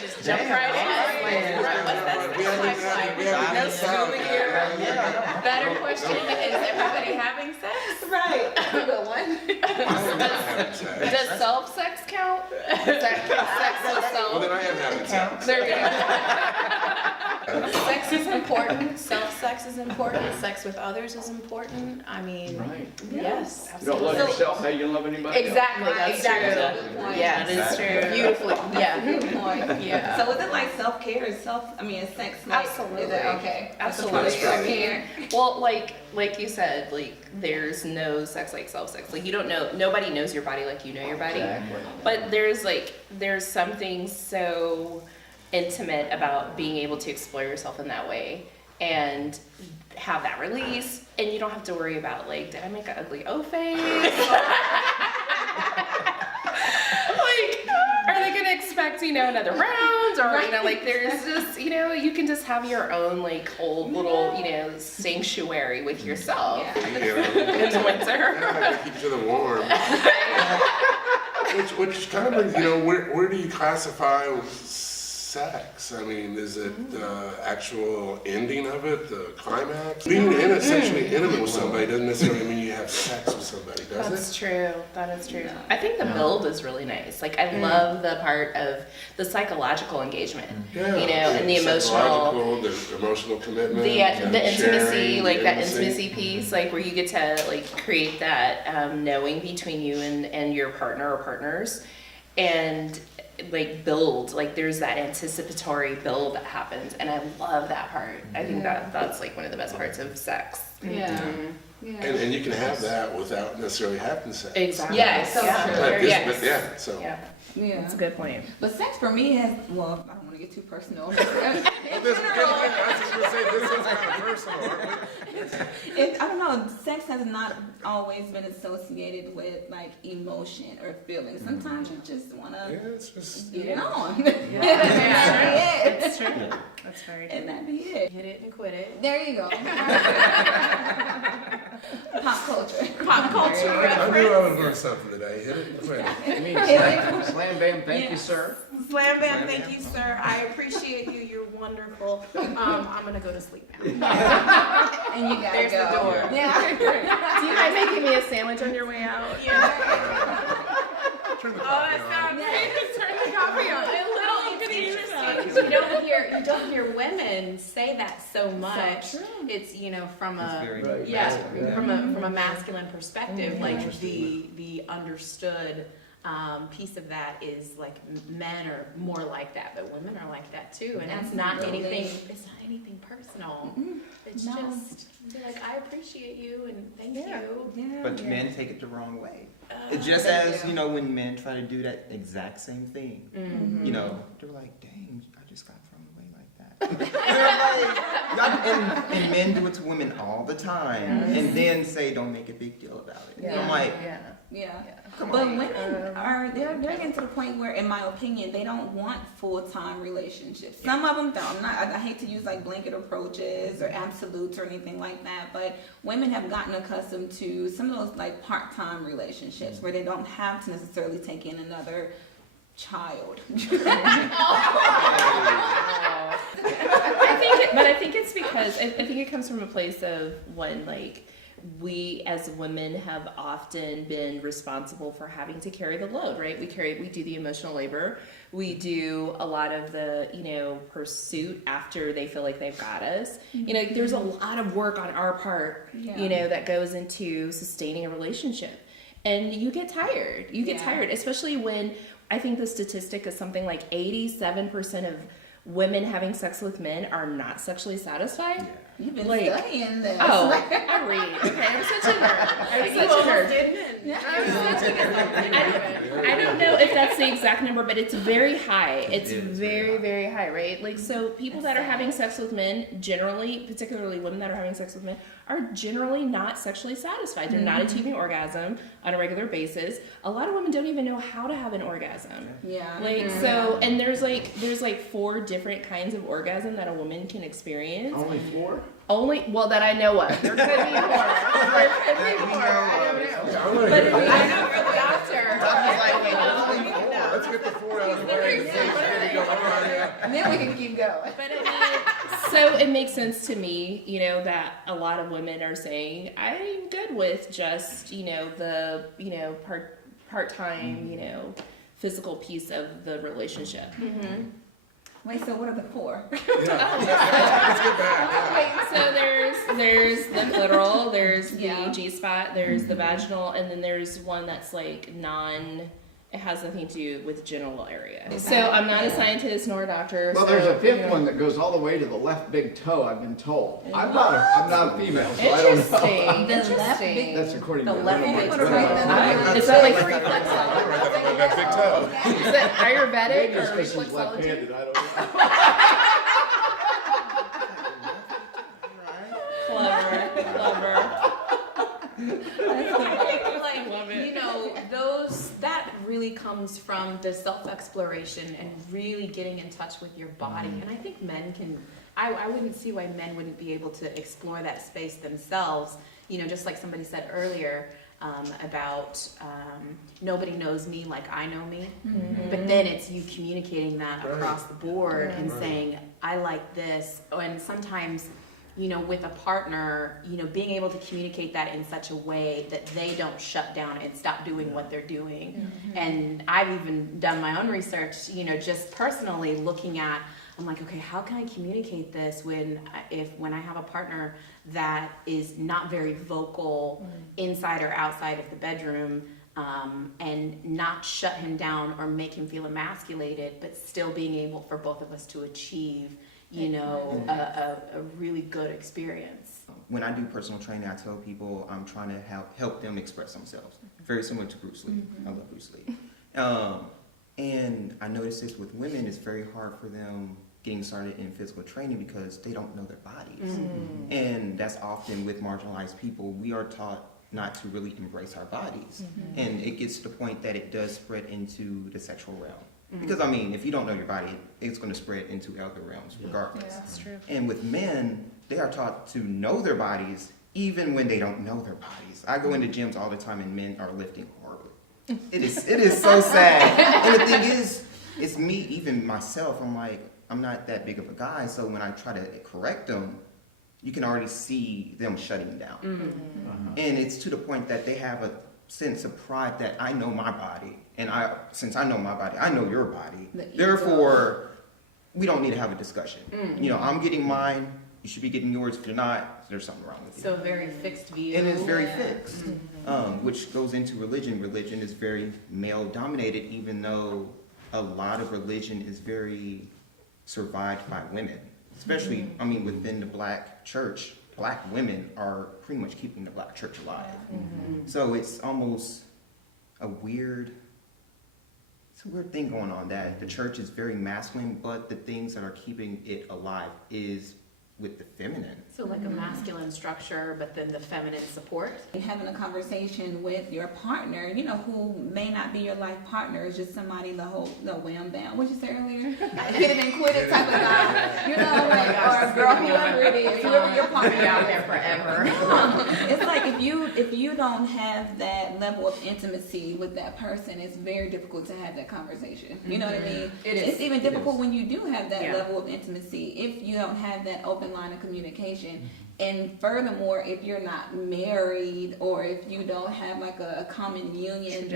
just jump right in. No schooling here. Better question, is everybody having sex? Right. Good one. Does self-sex count? Does that count sex with self? Well, then I am having sex. There you go. Sex is important. Self-sex is important. Sex with others is important. I mean, Right. yes, You don't love absolutely. yourself, how you gonna love anybody else? Exactly, that's Exactly. true. Yeah, that is true. Beautifully, yeah. Good point. Yeah. So is it like self-care? Is sex like? Absolutely. Is it, okay. Absolutely. Self-care. Well, like you said, like there's no sex like self-sex. Like you don't know, nobody knows your body like you know your body. Exactly. But there's something so intimate about being able to explore yourself in that way and have that release, and you don't have to worry about like, did I make an ugly O face? Like, are they gonna expect, another round? Or, like there's just, you can just have your own like whole little, sanctuary with yourself in the winter. Yeah, keep each other warm. Which kind of brings, where do you classify sex? I mean, is it the actual ending of it, the climax? Being sexually intimate with somebody doesn't necessarily mean you have sex with somebody, does it? That's true. That is true. I think the build is really nice. Like I love the part of the psychological engagement, and the emotional, the emotional commitment, the intimacy, sharing, like that intimacy piece, like where you get to like create that knowing between you and your partner or partners, and like build, like there's that anticipatory build that happens, and I love that part. I think that's like one of the best parts of sex. Yeah. And you can have that without necessarily having sex. Exactly. Yeah, so Yes. Yeah. That's a good point. But sex for me has, well, I don't want to get too personal. Well, this is good. I was just gonna say this is kind of personal. I don't know, sex has not always been associated with like emotion or feelings. Sometimes you just want to it's just get it on. That's true. That's very true. And that be it. Hit it and quit it. There you go. Pop culture. Pop culture I knew I reference. was learning something today. Hit it and quit it. I mean, slam bam, thank you, sir. Slam bam, thank you, sir. I appreciate you. You're wonderful. I'm gonna go to sleep now. And you gotta There's go. the door. Yeah. Do you mind making me a sandwich on your way out? Yeah. Turn the Oh, coffee that on. sounds great. Turn the coffee on. It's interesting. You don't hear women say that so much. true. It's from a Right. from a masculine perspective, like the understood piece of that is like men are more like that, but women are like that too, and it's not anything. It's not anything personal. It's just be like, I appreciate you and thank you. Yeah. But men take it the wrong way. It's just as, when men try to do that exact same thing, they're like, dang, I just got thrown away like that. and men do it to women all the time, and then say, don't make a big deal about it. Yeah. I'm like, Yeah. come But on. women they're getting to the point where, in my opinion, they don't want full-time relationships. Some of them don't. I hate to use like blanket approaches or absolutes or anything like that, but women have gotten accustomed to some of those like part-time relationships where they don't have to necessarily take in another child. I think it's because I think it comes from a place of one, like we as women have often been responsible for having to carry the load, right? We do the emotional labor. We do a lot of the, pursuit after they feel like they've got us. There's a lot of work on our part, that goes into sustaining a relationship. And you get tired. You get tired, especially when I think the statistic is something like 87% of women having sex with men are not sexually satisfied. You've been Like, studying this. Oh, I read. Okay, I'm such a nerd. I don't know if that's the exact number, but it's very high. It's very, very high, right? Like, so people that are having sex with men, generally, particularly women that are having sex with men, are generally not sexually satisfied. They're not achieving orgasm on a regular basis. A lot of women don't even know how to have an orgasm. Yeah. Like, so, and there's like 4 different kinds of orgasm that a woman can experience. Only 4? Well, that I know of. There could be more. There could be more. I don't know. Yeah, I'm gonna But hear I that. know you're the doctor. Let's get the 4 out of the way. then we can keep going. But I mean, so it makes sense to me, you know, that a lot of women are saying, I'm good with just, you know, the, you know, part-time, you know, physical piece of the relationship. Wait, so what are the four? Let's get back. Wait, so there's the clitoral, there's the Yeah. G-spot, there's the vaginal, and then there's one that's like it has nothing to do with genital area. So I'm not a scientist nor a doctor. Well, so, there's a fifth you know. one that goes all the way to the left big toe, I've been told. I'm not a female, so I don't know. Interesting. The left big- Interesting. That's according to The left women. big I'm gonna write that down. Is that like That big toe. is that Ayurvedic Maybe it's or because she's reflexology? left-handed, I don't know. Clever. Like, Love it. you know, that really comes from the self-exploration and really getting in touch with your body. And I think men can, I wouldn't see why men wouldn't be able to explore that space themselves. You know, just like somebody said earlier, about nobody knows me like I know me. But then it's you communicating that across the board and saying, I like this. And sometimes, you know, with a partner, you know, being able to communicate that in such a way that they don't shut down and stop doing what they're doing. And I've even done my own research, you know, just personally looking at, I'm like, okay, how can I communicate this when I have a partner that is not very vocal inside or outside of the bedroom, and not shut him down or make him feel emasculated, but still being able for both of us to achieve, you know, a really good experience. When I do personal training, I tell people I'm trying to help them express themselves. Very similar to Bruce Lee. I love Bruce Lee. And I notice this with women, it's very hard for them getting started in physical training because they don't know their bodies. And that's often with marginalized people, we are taught not to really embrace our bodies. And it gets to the point that it does spread into the sexual realm. Because, I mean, if you don't know your body, it's going to spread into other realms regardless. That's true. And with men, they are taught to know their bodies even when they don't know their bodies. I go into gyms all the time and men are lifting horribly. It is so sad. And the thing is, it's me, even myself, I'm like, I'm not that big of a guy, so when I try to correct them, you can already see them shutting down. And it's to the point that they have a sense of pride that I know my body, and since I know my body, I know your body. Therefore, we don't need to have a discussion. You know, I'm getting mine, you should be getting yours. If you're not, there's something wrong with you. So very fixed view. And it's very fixed, which goes into religion. Religion is very male-dominated, even though a lot of religion is very survived by women. Especially, I mean, within the black church, black women are pretty much keeping the black church alive. So it's almost a weird thing going on that the church is very masculine, but the things that are keeping it alive is with the feminine. So like a masculine structure, but then the feminine support. Having a conversation with your partner, you know, who may not be your life partner, is just somebody the wham bam. What'd you say earlier? Hit it and quit it type of guy. You know, like, or a girl, whoever it is, whoever your partner Out is. there forever. It's like if you don't have that level of intimacy with that person, it's very difficult to have that conversation. You know what I mean? It is. It's even difficult when you do have that Yeah. level of intimacy if you don't have that open line of communication. And furthermore, if you're not married or if you don't have like a common union,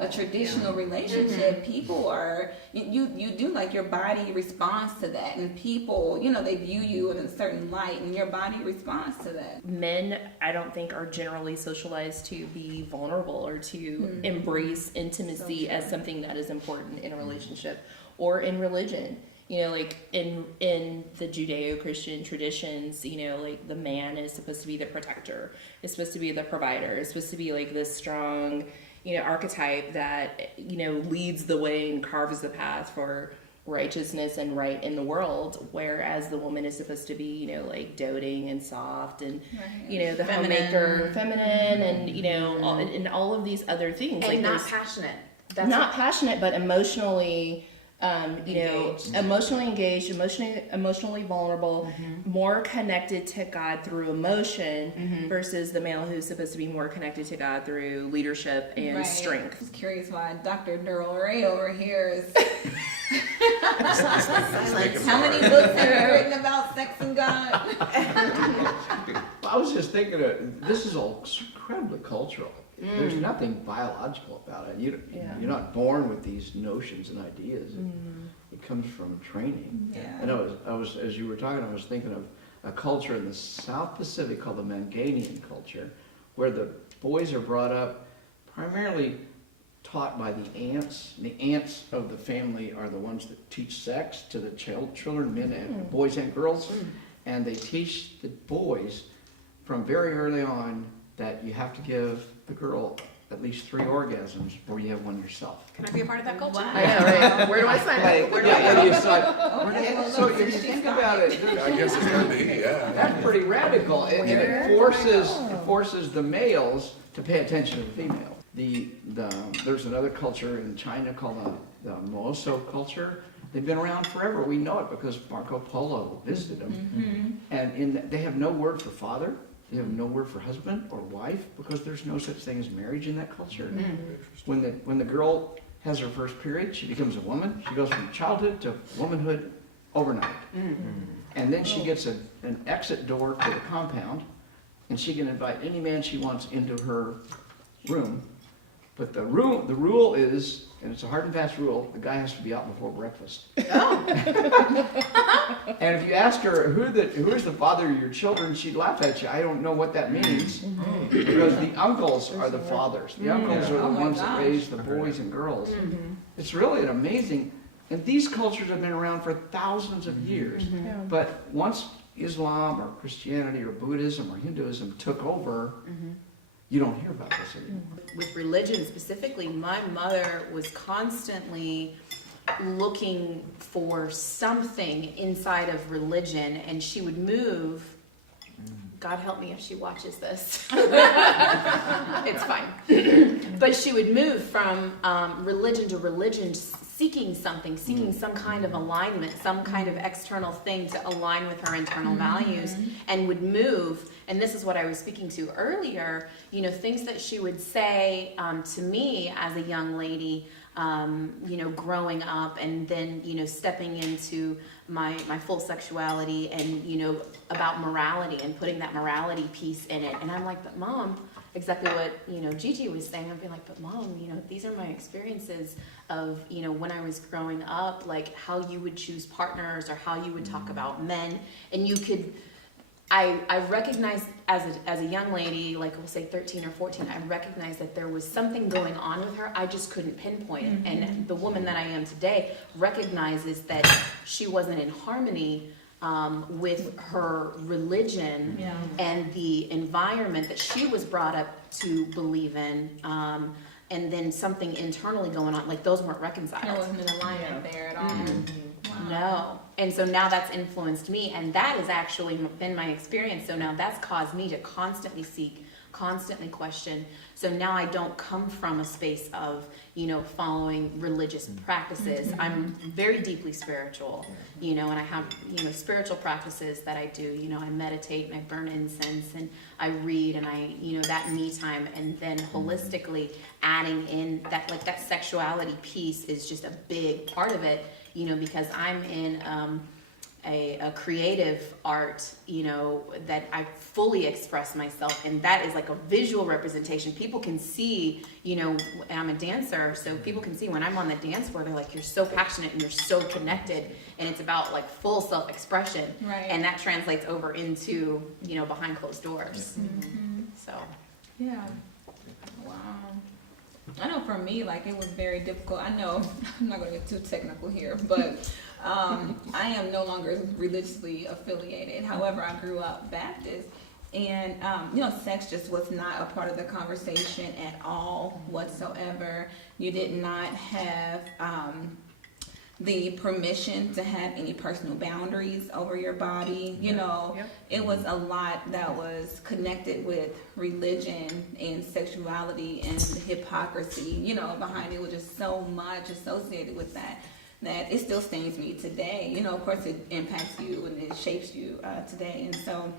a traditional relationship, people are, you do like your body responds to that, and people, you know, they view you in a certain light and your body responds to that. Men, I don't think, are generally socialized to be vulnerable or to embrace intimacy as something that is important in a relationship or in religion. You know, like in the Judeo-Christian traditions, you know, like the man is supposed to be the protector, is supposed to be the provider, is supposed to be like this strong, you know, archetype that, you know, leads the way and carves the path for righteousness and right in the world, whereas the woman is supposed to be, you know, like doting and soft and, you know, the homemaker, feminine, and, you know, all of these other things. And like not passionate. That's not passionate, but emotionally, emotionally engaged, emotionally vulnerable, more connected to God through emotion versus the male who's supposed to be more connected to God through leadership and strength. I was curious why Dr. Durrell Ray over here is How many books have you written about sex and God? I was just thinking, this is all incredibly cultural. There's nothing biological about it. You're not born with these notions and ideas. It comes from training. Yeah. And I was, as you were talking, I was thinking of a culture in the South Pacific called the Manganian culture, where the boys are brought up primarily taught by the aunts. The aunts of the family are the ones that teach sex to the children, men and boys and girls, and they teach the boys from very early on that you have to give the girl at least 3 orgasms before you have one yourself. Can I be a part of that culture? I know, right? Where do I sign up? Where do I Where go? do you sign? So if you think about it, I guess it's gonna be, yeah. that's pretty radical. It forces the males to pay attention to the female. There's another culture in China called the Mozo culture. They've been around forever. We know it because Marco Polo visited them. And they have no word for father. They have no word for husband or wife because there's no such thing as marriage in that culture. When the girl has her first period, she becomes a woman. She goes from childhood to womanhood overnight. And then she gets an exit door to the compound, and she can invite any man she wants into her room. But the rule is, and it's a hard and fast rule, the guy has to be out before breakfast. And if you ask her, who is the father of your children, she'd laugh at you. I don't know what that means. Because the uncles are the fathers. The uncles are the ones that raise the boys and girls. It's really an amazing, and these cultures have been around for thousands of years. But once Islam or Christianity or Buddhism or Hinduism took over, you don't hear about this anymore. With religion specifically, my mother was constantly looking for something inside of religion, and she would move. God help me if she watches this. It's fine. But she would move from religion to religion, seeking something, seeking some kind of alignment, some kind of external thing to align with her internal values, and would move. And this is what I was speaking to earlier, things that she would say to me as a young lady, growing up, and then, stepping into my full sexuality, and, about morality and putting that morality piece in it. And I'm like, but Mom, exactly what, Gigi was saying. I'd be like, but Mom, these are my experiences of, when I was growing up, like how you would choose partners or how you would talk about men. And you could, I recognized as a young lady, like we'll say 13 or 14, I recognized that there was something going on with her. I just couldn't pinpoint it. And the woman that I am today recognizes that she wasn't in harmony with her religion and the environment that she was brought up to believe in. And then something internally going on, like those weren't reconciled. There wasn't an alignment there at all. No. And so now that's influenced me, and that has actually been my experience. So now that's caused me to constantly seek, constantly question. So now I don't come from a space of, following religious practices. I'm very deeply spiritual, and I have, spiritual practices that I do. I meditate and I burn incense and I read and I, that me time, and then holistically adding in that, like that sexuality piece is just a big part of it. Because I'm in a creative art, that I fully express myself, and that is like a visual representation. People can see, and I'm a dancer, so people can see when I'm on the dance floor, they're like, you're so passionate and you're so connected, and it's about like full self-expression. Right. And that translates over into, behind closed doors. So. Yeah. Wow. I know for me, like, it was very difficult. I know I'm not going to get too technical here, but I am no longer religiously affiliated. However, I grew up Baptist, and sex just was not a part of the conversation at all whatsoever. You did not have the permission to have any personal boundaries over your body. It was a lot that was connected with religion and sexuality and the hypocrisy, behind it was just so much associated with that it still stings me today. Of course it impacts you and it shapes you today. And so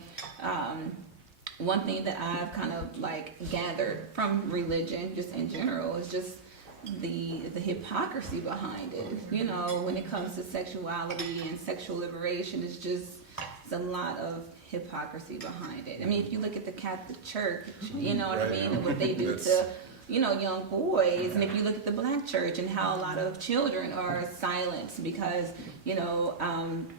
one thing that I've kind of like gathered from religion just in general is just the hypocrisy behind it. You know, when it comes to sexuality and sexual liberation, it's a lot of hypocrisy behind it. I mean, if you look at the Catholic Church, you know what I mean, and what they do to, you know, young boys, and if you look at the Black Church and how a lot of children are silenced because, you know,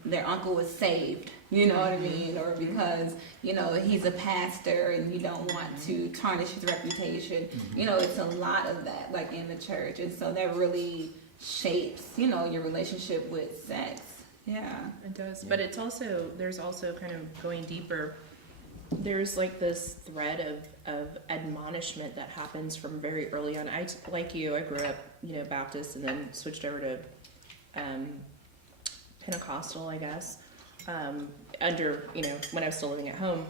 their uncle was saved, you know what I mean, or because, you know, he's a pastor and you don't want to tarnish his reputation. You know, it's a lot of that, like, in the church, and so that really shapes, you know, your relationship with sex. Yeah. It does, but it's also, there's also kind of going deeper. There's like this thread of admonishment that happens from very early on. Like you, I grew up, you know, Baptist and then switched over to Pentecostal, I guess, under, you know, when I was still living at home.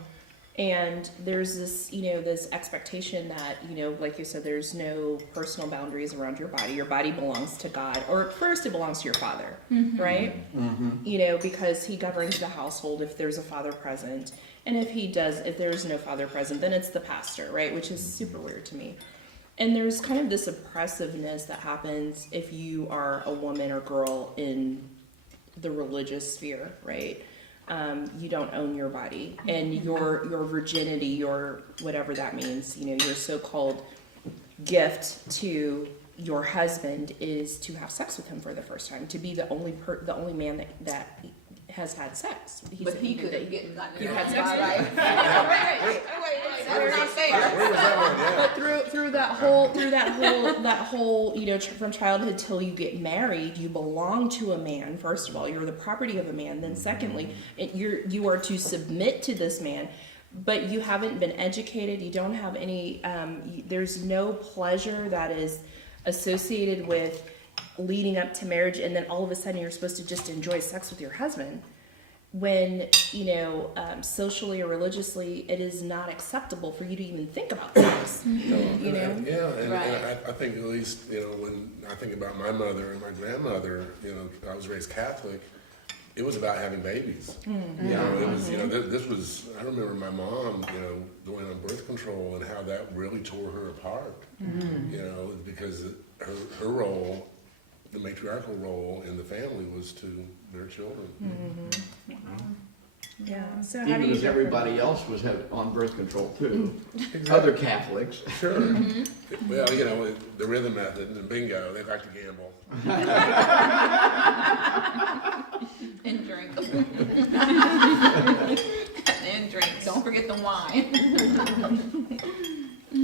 And there's this, you know, this expectation that, you know, like you said, there's no personal boundaries around your body. Your body belongs to God, or first it belongs to your father, right? You know, because he governs the household if there's a father present. And if there's no father present, then it's the pastor, right? Which is super weird to me. And there's kind of this oppressiveness that happens if you are a woman or girl in the religious sphere, right? You don't own your body, and your virginity, your whatever that means, you know, your so-called gift to your husband is to have sex with him for the first time, to be the only man that has had sex. But he could have gotten You had sex right? with him. Wait. That's not fair. Where was that one? Yeah. But through that whole, you know, from childhood till you get married, you belong to a man. First of all, you're the property of a man. Then secondly, you are to submit to this man. But you haven't been educated. You don't have any. There's no pleasure that is associated with leading up to marriage, and then all of a sudden you're supposed to just enjoy sex with your husband. When, you know, socially or religiously, it is not acceptable for you to even think about sex. You know? Yeah, and Right. I think at least, you know, when I think about my mother and my grandmother, you know, I was raised Catholic, it was about having babies. You know, it was, you know, this was, I remember my mom, you know, going on birth control and how that really tore her apart. You know, because her role, the matriarchal role in the family, was to their children. Yeah. So how Even do you as everybody else was on birth control too. Exactly. Other Catholics. Sure. Well, you know, the rhythm method and bingo, they like to gamble. And drink. And drink. Don't forget the wine.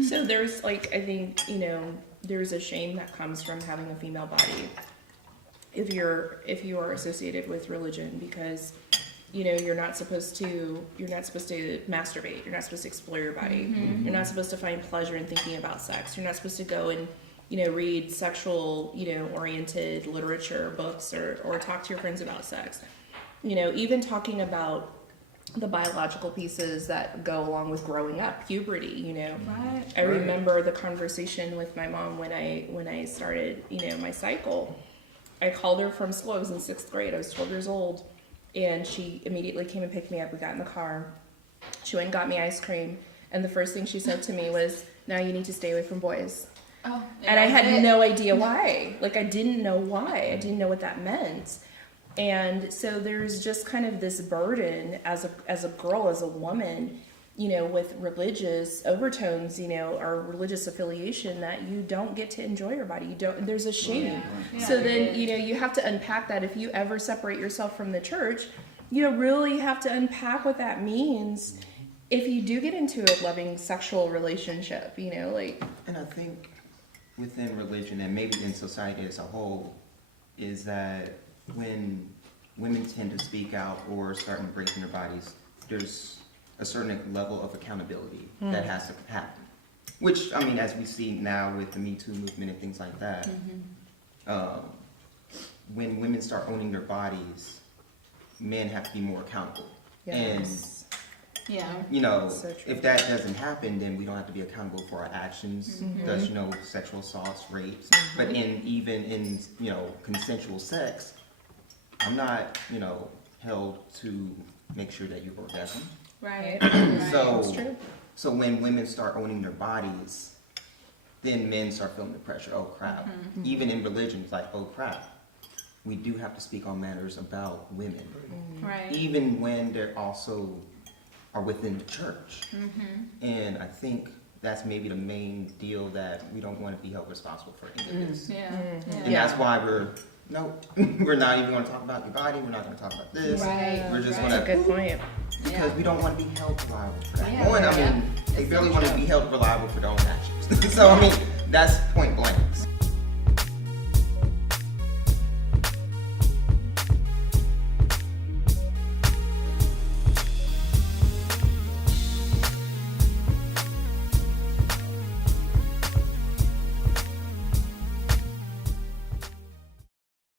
So there's like, I think, you know, there's a shame that comes from having a female body if you are associated with religion, because, you know, you're not supposed to masturbate, you're not supposed to explore your body, you're not supposed to find pleasure in thinking about sex, you're not supposed to go and, you know, read sexual, you know, oriented literature, books, or talk to your friends about sex. You know, even talking about the biological pieces that go along with growing up, puberty, you know. Right. I remember the conversation with my mom when I started, you know, my cycle. I called her from school. I was in 6th grade. I was 12 years old. And she immediately came and picked me up. We got in the car. She went and got me ice cream. And the first thing she said to me was, "Now you need to stay away from boys." Oh, And I had no idea why. Like, I didn't know why. I didn't know what that meant. And so there's just kind of this burden as a girl, as a woman, you know, with religious overtones, you know, or religious affiliation, that you don't get to enjoy your body. You don't. There's a shame. Yeah. So then, you know, you have to unpack that. If you ever separate yourself from the church, you know, really have to unpack what that means. If you do get into a loving sexual relationship, you know, like. And I think within religion and maybe in society as a whole is that when women tend to speak out or start embracing their bodies, there's a certain level of accountability that has to happen. Which, I mean, as we see now with the Me Too movement and things like that, when women start owning their bodies, men have to be more accountable. Yes. Yeah. You know, So true. if that doesn't happen, then we don't have to be accountable for our actions. Thus, you know, sexual assaults, rapes. But even in, you know, consensual sex, I'm not, you know, held to make sure that you orgasm. Right. That's true. So when women start owning their bodies, then men start feeling the pressure. Oh crap! Even in religion, it's like, oh crap, we do have to speak on matters about women, Right. even when they're also are within the church. And I think that's maybe the main deal, that we don't want to be held responsible for any of this. Yeah. And that's why we're not even going to talk about your body. We're not going to talk about this. Right. We're just Right. going to, Good point. because we don't want to be held reliable for that. Yeah, One, I mean, they barely want to be held reliable for their own actions. So I mean, that's point blank.